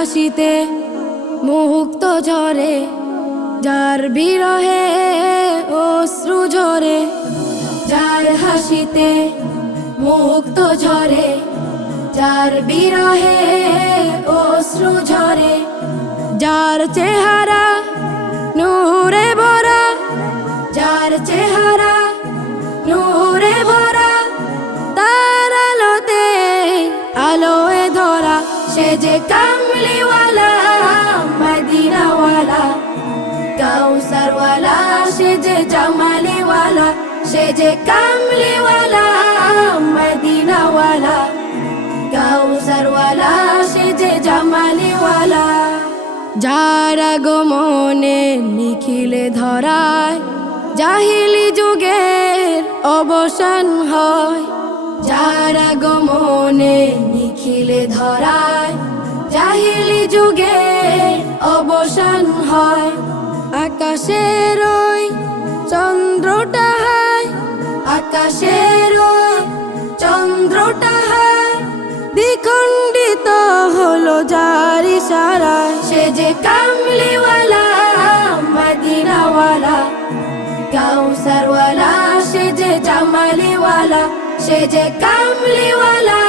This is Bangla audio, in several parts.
হাসিতে মুক্ত ঝরে যার বিরহে অশ্রু ঝরে, যার হাসিতে মুক্ত ঝরে যার বিরহে অশ্রু ঝরে, যার চেহারা নূরে ভরা, যার চেহারা নূরে ভরা সে যে কামলিওয়ালা মদিনাওয়ালা কাউসারওয়ালা সে যে জামালিওয়ালা সে যে কামলিওয়ালা মদিনাওয়ালা কাউসারওয়ালা সে যে জামালিওয়ালা যার নিখিলে ধরায়, জাহিলি যুগের অবসান হয়। যার গমনে নিখিলে ধরায় হয়। আকাশের ওই চন্দ্রটা হায়। আকাশের ওই চন্দ্রটা হায়। দ্বিখণ্ডিত হলো যার ইশারায়। সে যে কামলিওয়ালা, মদিনাওয়ালা। কাউসারওয়ালা সে যে জামালিওয়ালা। সে যে কামলিওয়ালা,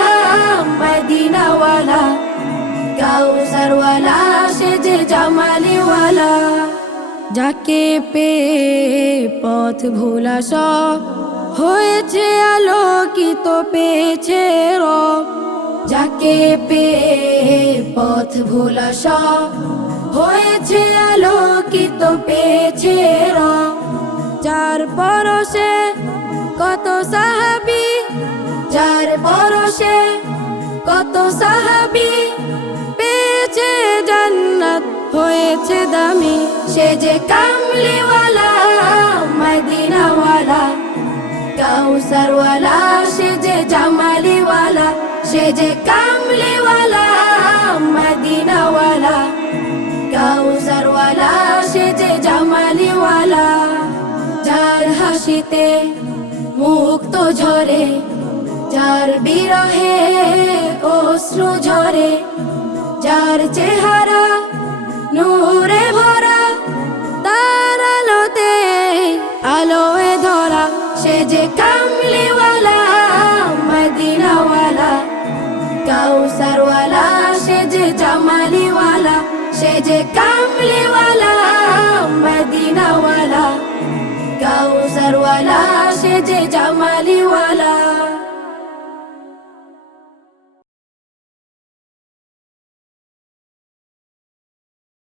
মদিনাওয়ালা। কাউসারওয়ালা সে যে জামালিওয়ালা যাকে পে পথ ভোলা হয়েছে আলোকিত পেয়েছে রব যাকে পে পথ ভোলা হয়েছে আলোকিত পেয়েছে রব যার পরশে কত সাহাবি, যার পরশে কত সাহাবি হয়েছে দামি, সে যে কামলিওয়ালা, মদিনাওয়ালা। কাউসারওয়ালা, সে যে জামালিওয়ালা, সে যে কামলিওয়ালা, মদিনাওয়ালা। কাউসারওয়ালা, সে যে জামালিওয়ালা, যার হাসিতে মুক্ত ঝরে, যার বিরহে অশ্রু ঝরে, যার চেহারা নূরে ভরা তার আলোতে, আলোয় ধরা, সে যে কামলিওয়ালা, মদিনাওয়ালা, কাউসারওয়ালা, সে যে জামালিওয়ালা, সে যে কামলিওয়ালা, মদিনাওয়ালা, কাউসারওয়ালা, সে যে জামালিওয়ালা।